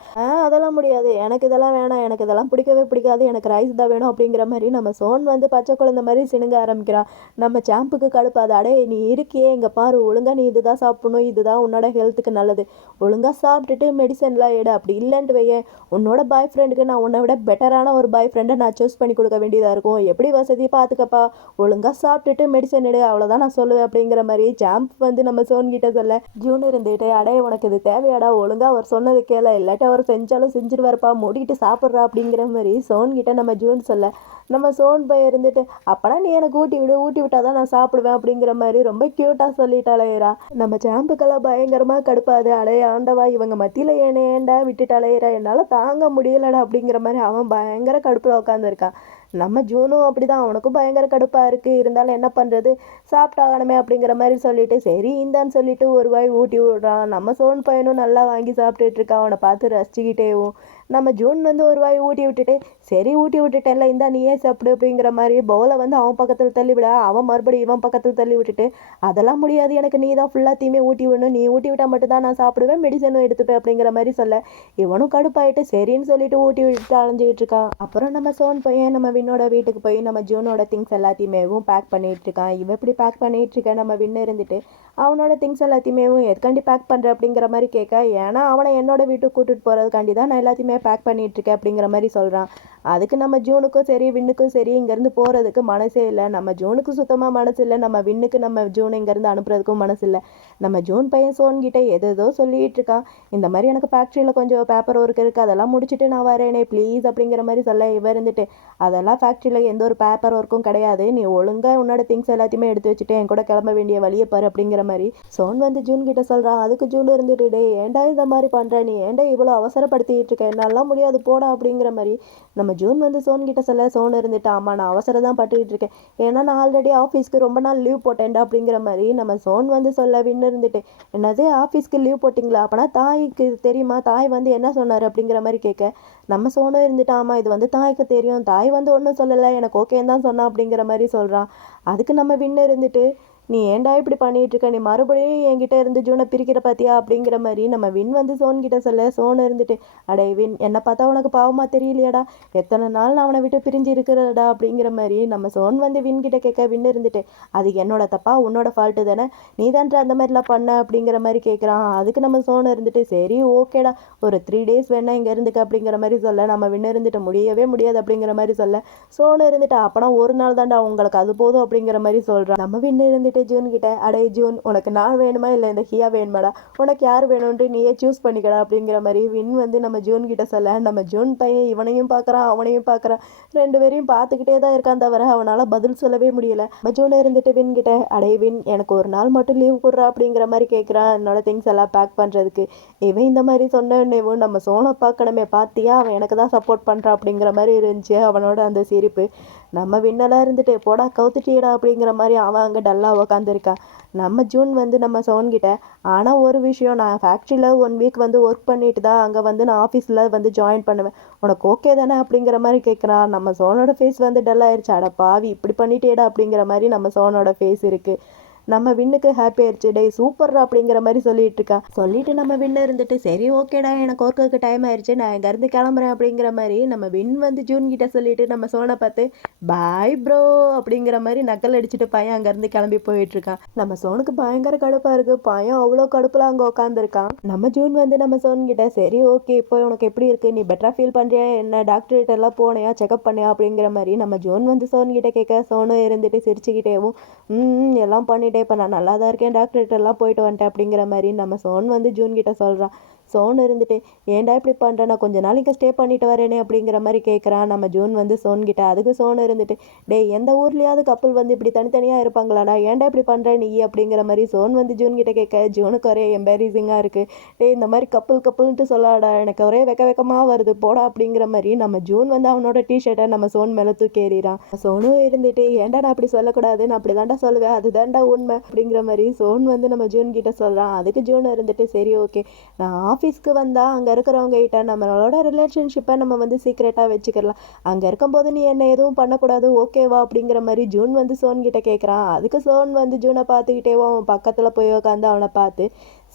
அதெல்லாம் முடியாது எனக்கு இதெல்லாம் வேணாம் எனக்கு இதெல்லாம் பிடிக்கவே பிடிக்காது எனக்கு ரைஸ் தான் வேணும் அப்படிங்கிற மாதிரி நம்ம சோன் வந்து பச்சை குழந்தை மாதிரி சினுங்க ஆரம்பிக்கிறான். நம்ம சாம்புக்கு கடுப்பாது அடே நீ இருக்கியே இங்கே பாரு ஒழுங்காக நீ இதுதான் சாப்பிடணும் இதுதான் உன்னோட ஹெல்த்துக்கு நல்லது, ஒழுங்காக சாப்பிட்டுட்டு மெடிசன்லாம் எடு, அப்படி இல்லைன்ட்டு வையே உன்னோட பாய் ஃப்ரெண்டுக்கு நான் உன்னை விட பெட்டரான ஒரு பாய் ஃப்ரெண்டை நான் சூஸ் பண்ணி கொடுக்க வேண்டியதாக இருக்கும், எப்படி வசதி பார்த்துக்கப்பா ஒழுங்காக சாப்பிட்டுட்டு மெடிசன் எடு அவ்வளோதான் நான் சொல்லுவேன் அப்படிங்கிற மாதிரி சாம்ப் வந்து நம்ம சோன் கிட்ட சொல்ல ஜூன் இருந்துட்டு அடே உனக்கு இது தேவையாடா ஒழுங்காக அவர் சொன்னது கேள இல்லாட்டி அவர் செஞ்சாலும் செஞ்சுருவாருப்பா மூடிக்கிட்டு சாப்பிட்றா அப்படிங்கிற மாதிரி சோன் கிட்ட நம்ம ஜூன் சொல்ல நம்ம சோன் பை இருந்துட்டு அப்பனா நீ எனக்கு ஊட்டி விட்டாதான் நான் சாப்பிடுவேன் அப்படிங்கிற மாதிரி ரொம்ப க்யூட்டாக சொல்லிட்டாலேரா. நம்ம சாம்புக்கெல்லாம் பயங்கரமாக கடுப்பாது அடைய ஆண்டவா இவங்க மத்தியில் ஏண்டா விட்டுட்டாலேரா என்னால் தாங்க முடியலடா அப்படிங்கிற மாதிரி அவன் பயங்கர கடுப்பில் உட்காந்துருக்கான். நம்ம ஜூனும் அப்படிதான் அவனுக்கும் பயங்கர கடுப்பாக இருக்குது, இருந்தாலும் என்ன பண்ணுறது சாப்பிட்டாகணுமே அப்படிங்கிற மாதிரி சொல்லிட்டு சரி இந்தான்னு சொல்லிட்டு ஒரு வாய் ஊட்டி விடுறான். நம்ம சோன் பையனும் நல்லா வாங்கி சாப்பிட்டுட்டு இருக்கான் அவனை பார்த்து ரசிச்சுக்கிட்டேவும். நம்ம ஜூன் வந்து ஒரு வாய் ஊட்டி விட்டுட்டு சரி ஊட்டி விட்டுட்டேன்ல இந்தா நீயே சாப்பிடு அப்படிங்கிற மாதிரி பவுலை வந்து அவன் பக்கத்தில் தள்ளி விட அவன் மறுபடியும் இவன் பக்கத்தில் தள்ளி விட்டுட்டு அதெல்லாம் முடியாது எனக்கு நீ தான் ஃபுல்லாத்தையுமே ஊட்டி விடணும், நீ ஊட்டி விட்டால் மட்டும்தான் நான் சாப்பிடுவேன் மெடிசனும் எடுத்துப்பேன் அப்படிங்கிற மாதிரி சொல்ல இவனும் கடுப்பாயிட்டு சரின்னு சொல்லிட்டு ஊட்டி விட்டுட்டு அலைஞ்சிக்கிட்டு இருக்கான். அப்புறம் நம்ம சோன் பையன் நம்ம வின்னோட வீட்டுக்கு போய் நம்ம ஜூனோட திங்ஸ் எல்லாத்தையுமே பேக் பண்ணிட்டு இருக்கான். இவன் எப்படி பேக் பண்ணிட்டு இருக்க நம்ம வின்னு இருந்துட்டு அவனோட திங்ஸ் எல்லாத்தையுமே எதுக்காண்டி பேக் பண்ணுற அப்படிங்கிற மாதிரி கேட்க ஏன்னா அவனை என்னோட வீட்டுக்கு கூட்டிட்டு போகிறதுக்காண்டி தான் நான் எல்லாத்தையுமே பேக் பண்ணிட்டு இருக்கேன் அப்படிங்கிற மாதிரி சொல்கிறான். அதுக்கு நம்ம ஜூனுக்கும் சரி வின்னுக்கும் சரி இங்கேருந்து போகிறதுக்கு மனசே இல்லை. நம்ம ஜூனுக்கு சுத்தமாக மனசு இல்லை, நம்ம வின்னுக்கு நம்ம ஜூன் இங்கேருந்து அனுப்புறதுக்கும் மனசு இல்லை. நம்ம ஜூன் பையன் சோன்கிட்ட ஏதோ சொல்லிகிட்டு இருக்கான். இந்த மாதிரி எனக்கு ஃபேக்ட்ரியில் கொஞ்சம் பேப்பர் ஒர்க் இருக்குது அதெல்லாம் முடிச்சுட்டு நான் வரேனே ப்ளீஸ் அப்படிங்கிற மாதிரி சொல்ல இவர் இருந்துட்டு அதெல்லாம் ஃபேக்ட்ரியில் எந்த ஒரு பேப்பர் ஒர்க்கும் கிடையாது, நீ ஒழுங்காக உன்னோட திங்ஸ் எல்லாத்தையுமே எடுத்து வச்சுட்டு என் கூட கிளம்ப வேண்டிய வழியை பாரு அப்படிங்கிற மாதிரி சோன் வந்து ஜூன் கிட்ட சொல்கிறான். அதுக்கு ஜூன் இருந்துட்டு டே ஏன்டா இந்த மாதிரி பண்ணுற, நீ ஏன்டா இவ்வளோ அவசரப்படுத்திட்டு இருக்க, என்னாலாம் முடியாது போடா அப்படிங்கிற மாதிரி நம்ம ஜூன் வந்து சோன் கிட்ட சொல்ல சோன் இருந்துட்டு ஆமாம் நான் அவசரம் தான் பட்டுக்கிட்டு இருக்கேன் ஏன்னா நான் ஆல்ரெடி ஆஃபீஸ்க்கு ரொம்ப நாள் லீவ் போட்டேன்டா அப்படிங்கிற மாதிரி நம்ம சோன் வந்து சொல்ல வின்னு இருந்துட்டு என்னது ஆஃபீஸ்க்கு லீவ் போட்டிங்களா, அப்போனா தாய்க்கு தெரியுமா, தாய் வந்து என்ன சொன்னார் அப்படிங்கிற மாதிரி கேட்க நம்ம சோனும் இருந்துட்டு ஆமாம் இது வந்து தாய்க்கு தெரியும், தாய் வந்து ஒன்றும் சொல்லலை எனக்கு ஓகேன்னு தான் சொன்னான் அப்படிங்கிற மாதிரி சொல்கிறான். அதுக்கு நம்ம வின்னு இருந்துட்டு நீ ஏன்டா இப்படி பண்ணிட்டு இருக்க, நீ மறுபடியும் என்கிட்ட இருந்து ஜூனை பிரிக்கிற பார்த்தியா அப்படிங்கிற மாதிரி நம்ம வின் வந்து சோன் கிட்ட சொல்ல சோன் இருந்துட்டு அடே வின் என்னை பார்த்தா உனக்கு பாவமாக தெரியலையாடா, எத்தனை நாள் நான் அவனை விட்டு பிரிஞ்சு இருக்கிறடா அப்படிங்கிற மாதிரி நம்ம சோன் வந்து வின் கிட்ட கேட்க வின் இருந்துட்டு அது என்னோட தப்பா உன்னோட ஃபால்ட்டு தானே, நீ தான்ட்டு அந்த மாதிரிலாம் பண்ண அப்படிங்கிற மாதிரி கேட்குறான். அதுக்கு நம்ம சோன் இருந்துட்டு சரி ஓகேடா ஒரு 3 days வேணா இங்கே இருந்துக்க அப்படிங்கிற மாதிரி சொல்ல நம்ம வின் இருந்துட்டு முடியவே முடியாது அப்படிங்கிற மாதிரி சொல்ல சோன் இருந்துட்டு அப்போனா ஒரு நாள் தாண்டா உங்களுக்கு அது போதும் அப்படிங்கிற மாதிரி சொல்கிறான். நம்ம வின் இருந்துட்டு ஜூன் கிட்ட அடே ஜூன் உனக்கு நான் வேணுமா இல்லை இந்த ஹியா வேணுமாடா, உனக்கு யார் வேணும்ன்ட்டு நீயே சூஸ் பண்ணிக்கடா அப்படிங்கிற மாதிரி வின் வந்து நம்ம ஜூன் கிட்ட சொல்ல நம்ம ஜூன் பையன் இவனையும் பார்க்குறான் அவனையும் பார்க்குறான், 2 பேரையும் பார்த்துக்கிட்டே தான் இருக்கான் தவிர அவனால் பதில் சொல்லவே முடியல. நம்ம ஜூன் இருந்துட்டு வின் கிட்ட அடே வின் எனக்கு ஒரு நாள் மட்டும் லீவ் கொடுறா அப்படிங்கிற மாதிரி கேட்குறான் என்னோட திங்ஸ் எல்லாம் பேக் பண்ணுறதுக்கு. இவன் இந்த மாதிரி சொன்னேவும் நம்ம சோனை பார்க்கணுமே பார்த்தியா அவன் எனக்கு தான் சப்போர்ட் பண்ணுறான் அப்படிங்கிற மாதிரி இருந்துச்சு அவனோட அந்த சிரிப்பு. நம்ம வின்னெல்லாம் இருந்துட்டு போடா கவுத்துட்டியடா அப்படிங்கிற மாதிரி அவன் அங்கே டல்லாக உக்காந்துருக்கான். நம்ம ஜூன் வந்து நம்ம சோன்கிட்ட ஆனால் ஒரு விஷயம், நான் ஃபேக்ட்ரியில் 1 வீக் வந்து ஒர்க் பண்ணிட்டு தான் அங்கே வந்து நான் ஆஃபீஸில் வந்து ஜாயின் பண்ணுவேன், உனக்கு ஓகே தானே அப்படிங்கிற மாதிரி கேட்குறான். நம்ம சோனோட ஃபேஸ் வந்து டல் ஆயிடுச்சு. அட பாவி இப்படி பண்ணிட்டேடா அப்படிங்கிற மாதிரி நம்ம சோனோட ஃபேஸ் இருக்குது. நம்ம வின்னுக்கு ஹாப்பி ஆயிடுச்சு. டே சூப்பர்ரா அப்படிங்கிற மாதிரி சொல்லிட்டு இருக்கா. சொல்லிட்டு நம்ம வின்னு இருந்துட்டு சரி ஓகேடா எனக்கு ஒர்க்குக்கு டைம் ஆயிடுச்சு நான் இங்கேருந்து கிளம்புறேன் அப்படிங்கிற மாதிரி நம்ம வின் வந்து ஜூன் கிட்ட சொல்லிட்டு நம்ம சோனை பார்த்து பாய் ப்ரோ அப்படிங்கிற மாதிரி நக்கல் அடிச்சுட்டு பையன் அங்கேருந்து கிளம்பி போயிட்டு இருக்கான். நம்ம சோனுக்கு பயங்கர கடுப்பா இருக்கு. பையன் அவ்வளோ கடுப்புல அங்கே உட்காந்துருக்கான். நம்ம ஜூன் வந்து நம்ம சோன் கிட்ட சரி ஓகே இப்போ உனக்கு எப்படி இருக்கு, நீ பெட்டரா ஃபீல் பண்றியா என்ன, டாக்டர்கிட்ட எல்லாம் போனியா, செக்அப் பண்ணியா அப்படிங்கிற மாதிரி நம்ம ஜூன் வந்து சோன் கிட்ட கேட்க சோனும் இருந்துட்டு சிரிச்சுக்கிட்டேவும் எல்லாம் பண்ணிட்டு இப்போ நான் நல்லா தான் இருக்கேன், டாக்டர்கிட்ட எல்லாம் போயிட்டு வந்துட்டேன் அப்படிங்கிற மாதிரி நம்ம சோன் வந்து ஜூன் கிட்ட சொல்கிறான். சோன் இருந்துட்டு ஏன்டா இப்படி பண்ணுறேன், நான் கொஞ்ச நாள் இங்கே ஸ்டே பண்ணிட்டு வரேனே அப்படிங்கிற மாதிரி கேட்குறான் நம்ம ஜூன் வந்து சோன் கிட்ட. அதுக்கு சோன் இருந்துட்டு டே எந்த ஊர்லேயாவது கப்பல் வந்து இப்படி தனித்தனியாக இருப்பாங்களாடா, ஏன்டா இப்படி பண்ணுற நீ அப்படிங்கிற மாதிரி சோன் வந்து ஜூன் கிட்ட கேட்க ஜூனுக்கு ஒரே எம்பாரிசிங்காக இருக்குது. டே இந்த மாதிரி கப்பல்ன்ட்டு சொல்லாடா எனக்கு ஒரே வெக்கமாக வருது போடா அப்படிங்கிற மாதிரி நம்ம ஜூன் வந்து அவனோட டிஷர்ட்டை நம்ம சோன் மேலே தூக்கி எறிகிறான். சோனும் இருந்துட்டு ஏன்டா நான் அப்படி சொல்லக்கூடாது, நான் அப்படி தாண்டா சொல்லுவேன், அதுதான்டா உண்மை அப்படிங்கிற மாதிரி சோன் வந்து நம்ம ஜூன் கிட்ட சொல்கிறான். அதுக்கு ஜூன் இருந்துட்டு சரி ஓகே நான் ஆஃபீஸ்க்கு வந்தால் அங்கே இருக்கிறவங்க கிட்ட நம்மளோட ரிலேஷன்ஷிப்பை நம்ம வந்து சீக்ரெட்டாக வச்சுக்கலாம், அங்கே இருக்கும்போது நீ என்ன எதுவும் பண்ணக்கூடாது ஓகேவா அப்படிங்கிற மாதிரி ஜூன் வந்து சோன் கிட்ட கேட்குறான். அதுக்கு சோன் வந்து ஜூனை பார்த்துக்கிட்டேவோ அவன் பக்கத்தில் போய் உட்காந்து அவனை பார்த்து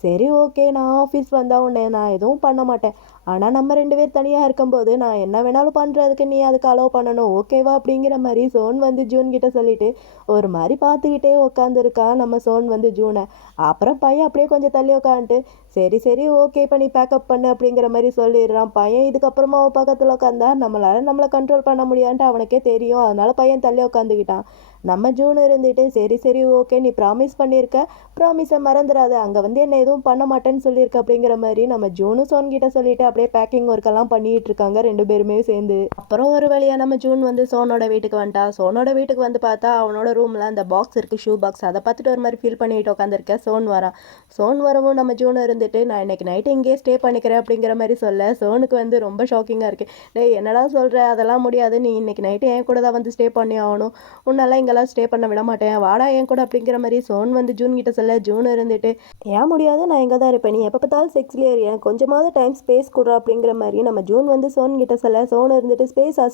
சரி ஓகே நான் ஆஃபீஸ் வந்தால் உன்னை நான் எதுவும் பண்ண மாட்டேன், ஆனால் நம்ம 2 பேர் தனியாக இருக்கும்போது நான் என்ன வேணாலும் பண்ணுறதுக்கு நீ அதுக்கு அலோவ் பண்ணணும் ஓகேவா அப்படிங்கிற மாதிரி சோன் வந்து ஜூன் கிட்ட சொல்லிட்டு ஒரு மாதிரி பார்த்துக்கிட்டே உட்காந்துருக்கான் நம்ம சோன் வந்து ஜூனை. அப்புறம் பையன் அப்படியே கொஞ்சம் தள்ளி உட்காந்துட்டு சரி ஓகே இப்போ நீ பேக்கப் பண்ணு அப்படிங்கிற மாதிரி சொல்லிடுறான். பையன் இதுக்கப்புறமா அவன் பக்கத்தில் உட்காந்தா நம்மளை கண்ட்ரோல் பண்ண முடியாதுன்ட்டு அவனுக்கே தெரியும். அதனால பையன் தள்ளி உட்காந்துக்கிட்டான். நம்ம ஜூன் இருந்துட்டு சரி ஓகே நீ ப்ராமிஸ் பண்ணியிருக்க, ப்ராமிஸை மறந்துடாது, அங்கே வந்து என்ன எதுவும் பண்ண மாட்டேன்னு சொல்லியிருக்க அப்படிங்கிற மாதிரி நம்ம ஜூனும் சோன் கிட்ட சொல்லிட்டு அப்படியே பேக்கிங் ஒர்க்கெல்லாம் பண்ணிட்டு இருக்காங்க 2 பேருமே சேர்ந்து. அப்புறம் ஒரு வழியாக நம்ம ஜூன் வந்து சோனோட வீட்டுக்கு வந்துட்டா. சோனோட வீட்டுக்கு வந்து பார்த்தா அவனோட ரூமில் அந்த பாக்ஸ் இருக்குது, ஷூ பாக்ஸ், அதை பார்த்துட்டு ஒரு மாதிரி ஃபீல் பண்ணிட்டு உட்காந்துருக்கேன். சோன் வரவும் நம்ம ஜூன் இருந்துட்டு நான் இன்னைக்கு நைட்டு இங்கேயே ஸ்டே பண்ணிக்கிறேன் அப்படிங்கிற மாதிரி சொல்ல சோனுக்கு வந்து ரொம்ப ஷாக்கிங்காக இருக்குது. டேய் என்னடா சொல்கிற, அதெல்லாம் முடியாது, நீ இன்னைக்கு நைட்டு என் கூட தான் வந்து ஸ்டே பண்ணி ஆகணும், உன்னெல்லாம் இங்கெல்லாம் ஸ்டே பண்ண விட மாட்டேன், வாடா என் கூட அப்படிங்கிற மாதிரி சோன் வந்து ஜூன் கிட்ட சொல்ல ஜூன் இருந்துட்டு ஏன் முடியாது, நான் எங்கே தான் இருப்பேன், நீ எப்போ பார்த்தாலும் செக்ஸ்லேயே இருக்கேன், கொஞ்சமாவது டைம் ஸ்பேஸ் கொடுறா அப்படிங்கிற மாதிரி நம்ம ஜூன் வந்து சோன் கிட்ட சொல்ல சோன் இருந்துட்டு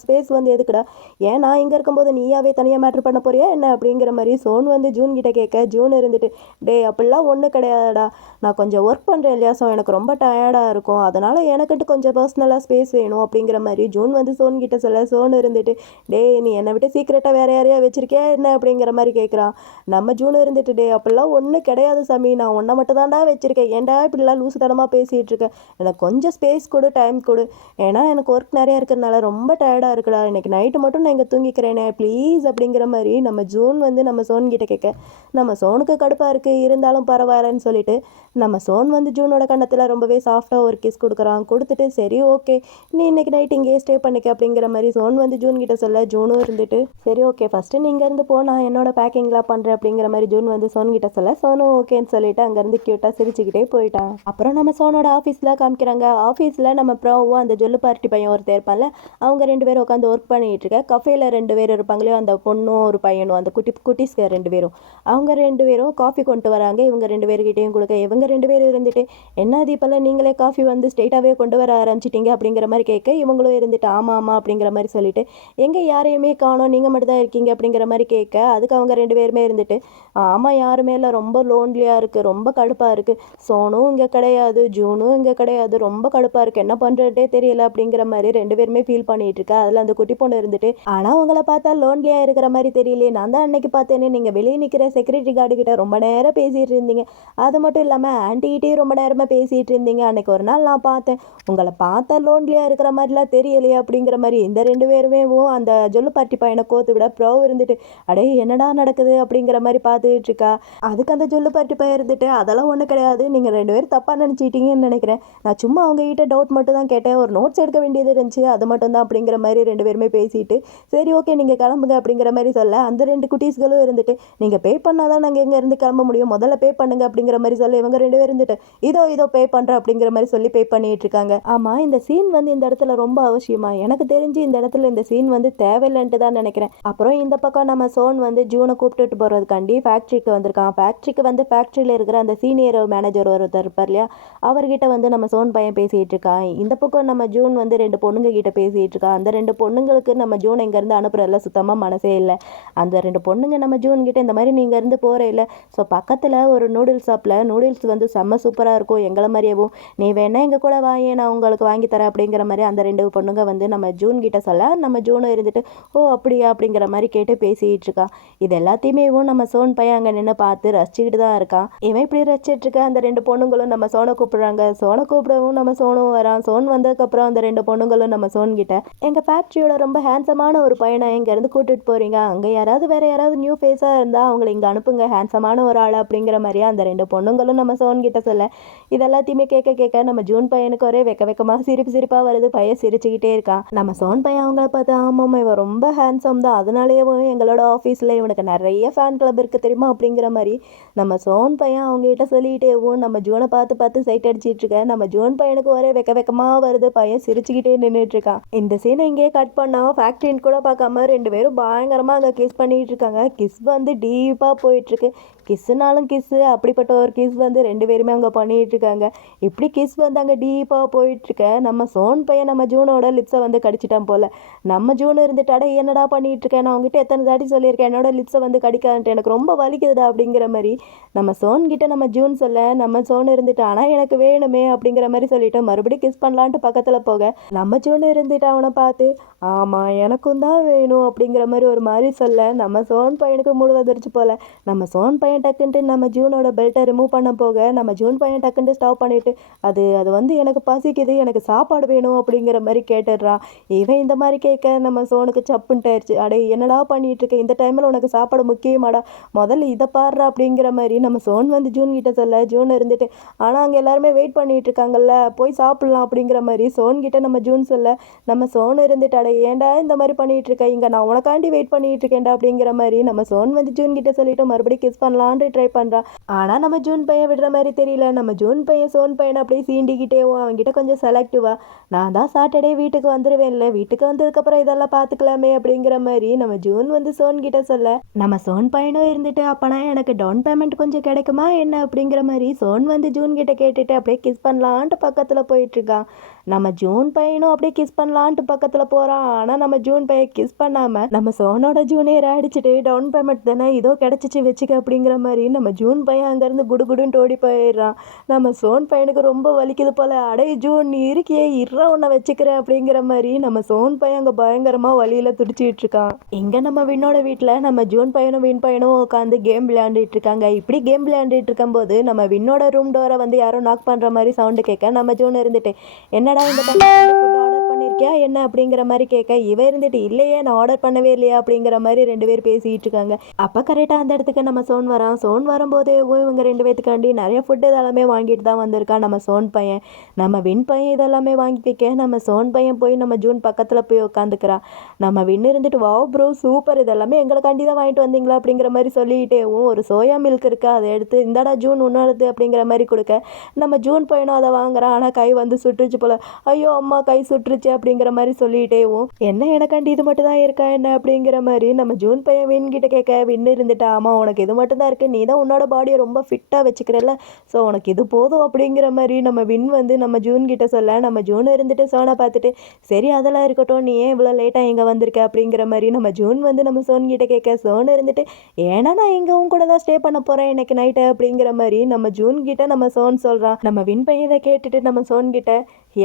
ஸ்பேஸ் வந்து எதுக்குடா, ஏன் நான் இங்கே இருக்கும்போது நீயாவே தனியாக மேட்ரு பண்ண போறியா என்ன அப்படிங்கிற மாதிரி சோன் வந்து ஜூன் கிட்ட கேட்க ஜூன் இருந்துட்டு டே அப்படிலாம் ஒன்றும் கிடையாதுடா, நான் கொஞ்சம் ஒர்க் பண்ணுறேன் இல்லையா, ஸோ எனக்கு ரொம்ப டயர்டாக இருக்கும், அதனால் எனக்கிட்ட கொஞ்சம் பர்சனலாக ஸ்பேஸ் வேணும் அப்படிங்கிற மாதிரி ஜூன் வந்து சோன் கிட்ட சொல்ல சோன் இருந்துட்டு டே நீ என்னை விட்டு சீக்கிரட்டாக வேறு யாரையா வச்சிருக்கியா என்ன அப்படிங்கிற மாதிரி கேட்குறான். நம்ம ஜூன் இருந்துட்டு டே அப்படிலாம் ஒன்றும் கிடையாது சாமி, நான் ஒன்றை மட்டும் தான்டா வச்சுருக்கேன், ஏன்டா இப்படிலாம் லூசுத்தனமாக பேசிகிட்டு இருக்கேன், எனக்கு கொஞ்சம் ஸ்பேஸ் கொடு, டைம் கொடு, ஏன்னா எனக்கு ஒர்க் நிறையா இருக்கிறதுனால ரொம்ப டயர்டாக இருக்குடா, இன்னைக்கு நைட்டு மட்டும் நான் இங்கே தூங்கிக்கிறேனே ப்ளீஸ் அப்படிங்கிற மாதிரி நம்ம ஜூன் வந்து நம்ம சோன் கிட்ட கேட்க நம்ம சோனுக்கு கடுப்பாக இருக்குது, இருந்தாலும் பரவாயில்லன்னு சொல்லிட்டு நம்ம சோன் வந்து ஜூனோட கண்ணத்தில் ரொம்பவே சாஃப்டாக ஒரு கிஸ் கொடுக்குறான். கொடுத்துட்டு சரி ஓகே நீ இன்னைக்கு நைட் இங்கேயே ஸ்டே பண்ணிக்க அப்படிங்கிற மாதிரி சோன் வந்து ஜூன் கிட்ட சொல்ல ஜூனும் இருந்துட்டு சரி ஓகே ஃபஸ்ட்டு நீ இங்கேருந்து போ, நான் என்னோட பேக்கிங்லாம் பண்ணுறேன் அப்படிங்கிற மாதிரி ஜூன் வந்து சோன் கிட்ட சொல்ல சோனும் ஓகேன்னு சொல்லிட்டு அங்கேருந்து க்யூட்டாக சிரிச்சுக்கிட்டே போயிட்டான். அப்புறம் நம்ம சோனோட ஆஃபீஸில் காமிக்கிறாங்க. ஆஃபீஸில் நம்ம ப்ரோவும் அந்த ஜொல்லு பார்ட்டி பையன் ஒருத்தர் இருப்பான்ல, அவங்க 2 பேரும் உட்காந்து ஒர்க் பண்ணிகிட்டு இருக்க. கஃபேல 2 பேர் இருப்பாங்களே, அந்த பொண்ணும் ஒரு பையனும், அந்த குட்டீஸ்க்கு 2 பேரும், அவங்க 2 பேரும் காஃபி கொண்டு வராங்க. இவங்க 2 பேர்கிட்டையும் கொடுக்க இவங்க 2 பேரும் இருந்துட்டு என்ன தீபெல்லாம் நீங்களே காஃபி வந்து ஸ்ட்ரெயிட்டாகவே கொண்டு வர ஆரம்பிச்சிட்டிங்க அப்படிங்கிற மாதிரி கேட்க இவங்களும் இருந்துட்டு ஆமாம் அப்படிங்கிற மாதிரி சொல்லிட்டு எங்கே யாரையுமே காணோம், நீங்கள் மட்டும் தான் இருக்கீங்க அப்படிங்கிற மாதிரி கேட்க அதுக்கு அவங்க 2 பேருமே இருந்துட்டு ஆமாம் யாருமே இல்லை, ரொம்ப லோன்லியாக இருக்குது, ரொம்ப கடுப்பாக இருக்குது, சோனும் இங்கே கிடையாது, ஜூனும் இங்கே கிடையாது, ரொம்ப கடுப்பாக இருக்குது, என்ன பண்ணுறதே தெரியல அப்படிங்கிற மாதிரி 2 பேருமே ஃபீல் பண்ணிட்டு இருக்கா. அதில் அந்த குட்டி பொண்ணு இருந்துட்டு ஆனால் உங்களை பார்த்தா லோன்லியாக இருக்கிற மாதிரி தெரியலையே, நான் தான் அன்னைக்கு பார்த்தேனே நீங்கள் வெளியே நிற்கிற செக்யூரிட்டி கார்டு கிட்ட ரொம்ப நேரம் பேசிகிட்டு இருந்தீங்க, அது மட்டும் இல்லாமல் ஆன்ட்டிகிட்டையும் ரொம்ப நேரமாக பேசிகிட்டு இருந்தீங்க, அன்னைக்கு ஒரு நாள் நான் பார்த்தேன், உங்களை பார்த்தா லோன்லியாக இருக்கிற மாதிரிலாம் தெரியலையே அப்படிங்கிற மாதிரி இந்த 2 பேருமே அந்த ஜொல்லு பார்ட்டி பையனை கோத்து விட ப்ரோ இருந்துட்டு அடே என்னடா நடக்குது அப்படிங்கிற மாதிரி பார்த்துட்டு இருக்கா. அதுக்கு அந்த ஜொல்லு பார்ட்டி பையன் இருந்துட்டு அதெல்லாம் ஒன்றும் கிடையாது, நீங்கள் 2 பேரும் தப்பாக நினச்சிட்டீங்கன்னு நினைக்கிறேன், நான் சும்மா அவங்க கிட்ட டவுட் மட்டும் தான் கேட்டேன், ஒரு நோட்ஸ் எடுக்க வேண்டியது இருந்துச்சு, அது மட்டும் தான் அப்படிங்கிற மாதிரி 2 பேருமே பேசிட்டு, சரி ஓகே நீங்கள் கிளம்புங்க அப்படிங்கிற மாதிரி சொல்ல, அந்த 2 குட்டீஸ்களும் இருந்துட்டு நீங்கள் பே பண்ணால் தான் நாங்கள் இங்கேருந்து கிளம்ப முடியும், முதல்ல பே பண்ணுங்க அப்படிங்கிற மாதிரி சொல்ல, இவங்க 2 பேரும் இருந்துட்டு இதோ இதோ பே பண்ணுறேன் அப்படிங்கிற மாதிரி சொல்லி பே பண்ணிட்டு இருக்காங்க. ஆமாம், இந்த சீன் வந்து இந்த இடத்துல ரொம்ப அவசியமா? எனக்கு தெரிஞ்சு இந்த இடத்துல இந்த சீன் வந்து தேவையில்லைன்ட்டு தான் நினைக்கிறேன். அப்புறம் இந்த பக்கம் நம்ம சோன் வந்து ஜூனை கூப்பிட்டுட்டு போகிறதுக்காண்டி ஃபேக்ட்ரிக்கு வந்திருக்கான். ஃபேக்ட்ரிக்கு வந்து ஃபேக்ட்ரியில் இருக்கிற அந்த சீனியர் மேனேஜர் ஒருத்தர் இருப்பார் இல்லையா, அவர்கிட்ட வந்து நம்ம சோன் பையன் பேசிகிட்டு இருக்கான். இந்த பக்கம் நம்ம ஜூன் வந்து 2 பொண்ணுங்க கிட்ட பேசிகிட்டு இருக்கான். அந்த 2 பொண்ணுங்களுக்கு நம்ம ஜூன் இங்கேருந்து அனுப்புறதுல சுத்தமாக மனசே இல்லை. அந்த 2 பொண்ணுங்க நம்ம ஜூன் கிட்ட இந்த மாதிரி நீங்கள் இருந்து போகிற இல்லை, ஸோ பக்கத்தில் ஒரு நூடுல்ஸ் ஷாப்பில் நூடுல்ஸ் வந்து செம்ம சூப்பராக இருக்கும், எங்களை மாதிரியேவும் நீ வேணா எங்கள் கூட வாயே, நான் உங்களுக்கு வாங்கி தரேன் அப்படிங்கிற மாதிரி அந்த 2 பொண்ணுங்க வந்து நம்ம ஜூன் கிட்ட சொல்ல, நம்ம ஜூனும் இருந்துட்டு ஓ அப்படியா அப்படிங்கிற மாதிரி கேட்டு பேசிகிட்டு இருக்கான். இது எல்லாத்தையுமே நம்ம சோன் பையன் அங்கே நின்று பார்த்து ரசிச்சுக்கிட்டு தான் இருக்கான். இவன் இப்படி ரசிச்சிட்டு இருக்க, அந்த 2 பொண்ணுங்களும் நம்ம சோனை கூப்பிடுறாங்க. சோனை கூப்பிடவும் நம்ம சோனும் வரான். சோன் வந்ததுக்கப்புறம் அந்த 2 பொண்ணுங்களும் நம்ம சோன் கிட்ட எங்கள் ஃபேக்ட்ரியோட ரொம்ப ஹேண்ட்ஸமான ஒரு பையனை இங்கேருந்து கூட்டிகிட்டு போகிறீங்க, அங்கே யாராவது வேற யாராவது நியூ ஃபேஸாக இருந்தால் அவங்களை இங்கே அனுப்புங்க, ஹேண்ட்ஸமான ஒரு ஆள் அப்படிங்கிற மாதிரியா அந்த 2 பொண்ணுங்களும் நம்ம சோன் கிட்ட சொல்ல, இதெல்லாத்தையுமே கேட்க கேட்க நம்ம ஜூன் பையனுக்கு ஒரே வெக்கமாக சிரிப்பாக வருது. பையன் சிரிச்சுக்கிட்டே இருக்கான். நம்ம சோன் பையன் அவங்கள பார்த்து ஆமாம் இவன் ரொம்ப ஹேண்ட்ஸம் தான், அதனாலேயே எங்களோட ஆஃபீஸில் இவனுக்கு நிறைய ஃபேன் கிளப் இருக்குது தெரியுமா அப்படிங்கிற மாதிரி நம்ம சோன் பையன் அவங்ககிட்ட சொல்லிகிட்டேவும் நம்ம ஜூனை பார்த்து சைட் அடிச்சிட்டு இருக்க. நம்ம ஜூன் பையனுக்கு ஒரே வெக்கமாக வருது. பையன் சிரிச்சுக்கிட்டே நின்றுட்டு இருக்கான். இந்த சீனை இங்கேயே கட் பண்ணால் ஃபேக்ட்ரின்னு கூட பார்க்காம 2 பேரும் பயங்கரமாக அங்கே கிஸ் பண்ணிட்டு இருக்காங்க. கிஸ் வந்து டீப்பாக போயிட்டுருக்கு. கிஸ்ஸுனாலும் கிஸ்ஸு, அப்படிப்பட்ட ஒரு கிஸ் வந்து 2 பேருமே அங்கே பண்ணிகிட்டு இருக்காங்க. இப்படி கிஸ் வந்து அங்கே டீப்பாக போயிட்டுருக்க நம்ம சோன் பையன் நம்ம ஜூனோட லிப்ஸை வந்து கடிச்சிட்டான் போல். நம்ம ஜூன் இருந்துட்டாட என்னடா பண்ணிகிட்டு இருக்கேன், நான் அவங்ககிட்ட எத்தனை தாட்டி சொல்லியிருக்கேன் என்னோட லிப்ஸை வந்து கடிக்கான்ட்டு, எனக்கு ரொம்ப வலிக்குதுடா அப்படிங்கிற மாதிரி நம்ம சோன் கிட்ட நம்ம ஜூன் சொல்ல, நம்ம சோன் இருந்துட்டு ஆனால் எனக்கு வேணுமே அப்படிங்கிற மாதிரி சொல்லிட்டு மறுபடியும் கிஸ் பண்ணலான்ட்டு பக்கத்தில் போக, நம்ம ஜூன் இருந்துட்டு அவனை பார்த்து ஆமாம் எனக்கும் தான் வேணும் அப்படிங்கிற மாதிரி ஒரு மாதிரி சொல்ல, நம்ம சோன் பையனுக்கு மூடு வந்துருச்சு போல். நம்ம சோன் பையன் டக்குன்ட்டு நம்ம ஜூனோட பெல்ட்டை ரிமூவ் பண்ண போக, நம்ம ஜூன் பையன் டக்குன்ட்டு ஸ்டாப் பண்ணிவிட்டு அது வந்து எனக்கு பசிக்குது, எனக்கு சாப்பாடு வேணும் அப்படிங்கிற மாதிரி கேட்டுடுறான். இவன் இந்த மாதிரி கேட்க நம்ம சோனுக்கு சப்புன்ட்டு ஆயிடுச்சு. அடே என்னடா பண்ணிட்டு இருக்க, இந்த டைமில் உனக்கு சாப்பாடு முக்கியமாடா, முதல்ல இதை பாடுறா அப்படிங்கிற மாதிரி நம்ம சோன் வந்து ஜூன் கிட்ட சொல்ல, ஜூன் இருந்துட்டு ஆனால் அங்கே எல்லாருமே வெயிட் பண்ணிட்டு இருக்காங்கல்ல, போய் சாப்பிட்லாம் அப்படிங்கிற மாதிரி சோன் கிட்ட நம்ம ஜூன் சொல்ல, நம்ம சோன் இருந்துட்டு அடே ஏன்டா இந்த மாதிரி பண்ணிட்டு இருக்க, இங்கே நான் உனக்காண்டி வெயிட் பண்ணிட்டு இருக்கேன்டா அப்படிங்கிற மாதிரி நம்ம சோன் வந்து ஜூன் கிட்ட சொல்லிட்டு மறுபடியும் கிஸ் பண்ணலான்ட்டு ட்ரை பண்ணுறான். ஆனால் நம்ம ஜூன் பையன் விடுற மாதிரி தெரியல. நம்ம ஜூன் பையன் சோன் பையனை அப்படியே சீண்டிக்கிட்டேவும் அவங்ககிட்ட கொஞ்சம் செலக்டிவா நான் தான் சாட்டர்டே வீட்டுக்கு வந்துடுவேன்ல, வீட்டுக்கு வந்ததுக்கப்புறம் இதெல்லாம் பார்த்துக்கலாமே அப்படிங்கிற மாதிரி நம்ம ஜூன் வந்து சோன் கிட்ட சொல்ல, நம்ம சோன் பையனும் இருந்துட்டு அப்பனா எனக்கு டவுன் பேமெண்ட் கொஞ்சம் கிடைக்குமா என்ன அப்படிங்கிற மாதிரி சோன் வந்து ஜூன் கிட்ட கேட்டுட்டு அப்படியே கிஸ் பண்ணலான்ட்டு பக்கத்தில் போயிட்டு இருக்கான். நம்ம ஜூன் பையனும் அப்படியே கிஸ் பண்ணலான்ட்டு பக்கத்தில் போகிறான். ஆனால் நம்ம ஜூன் பையன் கிஸ் பண்ணாமல் நம்ம சோனோட ஜூனியரை அடிச்சுட்டு டவுன் பேமெண்ட் தானே இதோ கிடச்சிச்சு வச்சுக்க அப்படிங்கிற மாதிரி நம்ம ஜூன் பையன் அங்கேருந்து குடுகுடுன்னு ஓடி போயிடுறான். நம்ம சோன் பையனுக்கு ரொம்ப வலிக்குது போல். அடே ஜூன் நீ இருக்கியே, இறா உன்னை வச்சுக்கிறேன் அப்படிங்கிற மாதிரி நம்ம சோன் பையன் அங்கே பயங்கரமாக வழியில் துடிச்சிட்டு இருக்கான். இங்கே நம்ம விண்ணோட வீட்டில் நம்ம ஜூன் பையனும் வின் பையனும் உட்காந்து கேம் விளையாண்டுட்டு இருக்காங்க. இப்படி கேம் விளையாண்டுட்டு இருக்கும்போது நம்ம விண்ணோட ரூம் டோரை வந்து யாரோ நாக் பண்ணுற மாதிரி சவுண்டு கேட்க, நம்ம ஜூன் இருந்துட்டு என்னடா இந்த ஆர்டர் பண்ணியிருக்கியா என்ன அப்படிங்கிற மாதிரி கேட்க, இவ இருந்துட்டு இல்லையே நான் ஆர்டர் பண்ணவே இல்லையா அப்படிங்கிற மாதிரி 2 பேர் பேசிகிட்டு இருக்காங்க. அப்போ கரெக்டாக அந்த இடத்துக்கு நம்ம சோன் வரான். சோன் வரும்போதே இவங்க 2 பேத்துக்காண்டி நிறைய ஃபுட்டு இதெல்லாமே வாங்கிட்டு தான் வந்திருக்கான் நம்ம சோன் பையன். நம்ம வின் பையன் இதெல்லாமே வாங்கி வைக்க நம்ம சோன் பையன் போய் நம்ம ஜூன் பக்கத்தில் போய் உட்காந்துக்கிறான். நம்ம வின் இருந்துட்டு வாவ் ப்ரோ சூப்பர், இதெல்லாமே எங்களுக்காண்டி தான் வாங்கிட்டு வந்தீங்களா அப்படிங்கிற மாதிரி சொல்லிக்கிட்டேவும் ஒரு சோயா மில்க் இருக்கா அதை எடுத்து இந்தாடா ஜூன் உன்னோடது அப்படிங்கிற மாதிரி கொடுக்க, நம்ம ஜூன் பையனும் அதை வாங்குறான். ஆனால் கை வந்து சுட்டுருச்சு போல. ஐயோ அம்மா கை சுட்டுருச்சு அப்படிங்கிற மாதிரி சொல்லிட்டேவும் என்ன எனக்காண்டி இது மட்டும் தான் இருக்கா என்ன அப்படிங்கிற மாதிரி நம்ம ஜூன் பையன் வின் கிட்ட கேட்க, வின் இருந்துட்டா ஆமாம் உனக்கு இது மட்டும் தான் இருக்குது, நீ தான் உன்னோட பாடியை ரொம்ப ஃபிட்டாக வச்சுக்கிறல்ல, ஸோ உனக்கு இது போதும் அப்படிங்கிற மாதிரி நம்ம வின் வந்து நம்ம ஜூன் கிட்ட சொல்ல, நம்ம ஜூன் இருந்துட்டு சோனை பார்த்துட்டு சரி அதெல்லாம் இருக்கட்டும், நீ ஏன் இவ்வளோ லேட்டாக இங்கே வந்திருக்க அப்படிங்கிற மாதிரி நம்ம ஜூன் வந்து நம்ம சோன் கிட்ட கேட்க, சோன் இருந்துட்டு ஏன்னா நான் இங்கே கூட தான் ஸ்டே பண்ண போகிறேன் இன்னைக்கு நைட்டு அப்படிங்கிற மாதிரி நம்ம ஜூன் கிட்ட நம்ம சோன் சொல்கிறான். நம்ம வின் பையன் இதை கேட்டுட்டு நம்ம சோன் கிட்ட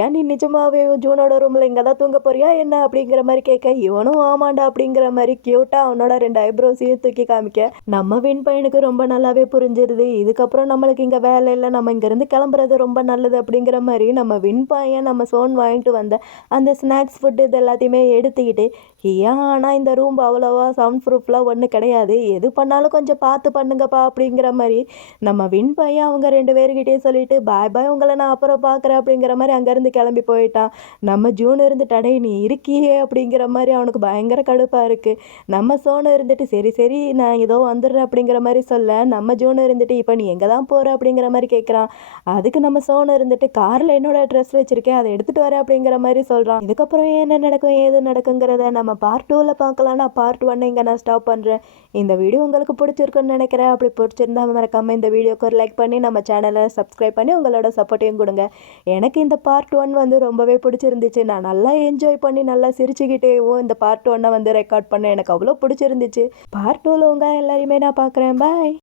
ஏன் நீ நிஜமாவே ஜூனோட ரூமில் இங்கே தான் தான் தூங்க போறியா என்ன அப்படிங்கிற மாதிரி கேட்க இவனும் ஆமாண்டா அப்படிங்கிற மாதிரி க்யூட்டாக அவனோட 2 ஐப்ரோஸையும் தூக்கி காமிக்க நம்ம வின் பையனுக்கு ரொம்ப நல்லாவே புரிஞ்சிருது. இதுக்கப்புறம் நம்மளுக்கு இங்கே வேலை இல்லை, நம்ம இங்கேருந்து கிளம்புறது ரொம்ப நல்லது அப்படிங்கிற மாதிரி நம்ம வின் பையன் நம்ம சோன் வாங்கிட்டு வந்த அந்த ஸ்நாக்ஸ் ஃபுட்டு இது எல்லாத்தையுமே எடுத்துக்கிட்டு ஆனால் இந்த ரூம் அவ்வளோவா சவுண்ட் ப்ரூஃப்லாம் ஒன்றும் கிடையாது, எது பண்ணாலும் கொஞ்சம் பார்த்து பண்ணுங்கப்பா அப்படிங்கிற மாதிரி நம்ம வின் பையன் அவங்க 2 பேர்கிட்டயே சொல்லிட்டு பாய் பாய் உங்களை நான் அப்புறம் பார்க்குறேன் அப்படிங்கிற மாதிரி அங்கேருந்து கிளம்பி போயிட்டான். நம்ம ஜூன் இருந்துட்டு அடே நீ இருக்கியே அப்படிங்கிற மாதிரி அவனுக்கு பயங்கர கடுப்பாக இருக்குது. நம்ம சோனு இருந்துட்டு சரி சரி நான் ஏதோ வந்துடுறேன் அப்படிங்கிற மாதிரி சொல்ல நம்ம ஜூன் இருந்துட்டு இப்போ நீ எங்கே தான் போகிற அப்படிங்கிற மாதிரி கேட்குறான். அதுக்கு நம்ம சோனு இருந்துட்டு காரில் என்னோட ட்ரெஸ் வச்சுருக்கேன் அதை எடுத்துகிட்டு வரேன் அப்படிங்கிற மாதிரி சொல்கிறான். இதுக்கப்புறம் என்ன நடக்கும் ஏது நடக்குங்கிறத நம்ம பார்ட் 2ல் பார்க்கலாம். நான் பார்ட் 1 இங்கே நான் ஸ்டாப் பண்ணுறேன். இந்த வீடியோ உங்களுக்கு பிடிச்சிருக்குன்னு நினைக்கிறேன். அப்படி பிடிச்சிருந்தா மறக்காமல் இந்த வீடியோக்கு ஒரு லைக் பண்ணி நம்ம சேனலை சப்ஸ்கிரைப் பண்ணி உங்களோட சப்போர்ட்டையும் கொடுங்க. எனக்கு இந்த பார்ட் 1 வந்து ரொம்பவே பிடிச்சிருந்துச்சு. நான் நல்லா என்ஜாய் பண்ணி நல்லா சிரிச்சுக்கிட்டேவும் இந்த பார்ட் 1 வந்து ரெக்கார்ட் பண்ண எனக்கு அவ்வளோ பிடிச்சிருந்துச்சு. பார்ட் 2ல் உங்கள் எல்லாரையுமே நான் பார்க்குறேன். பாய்.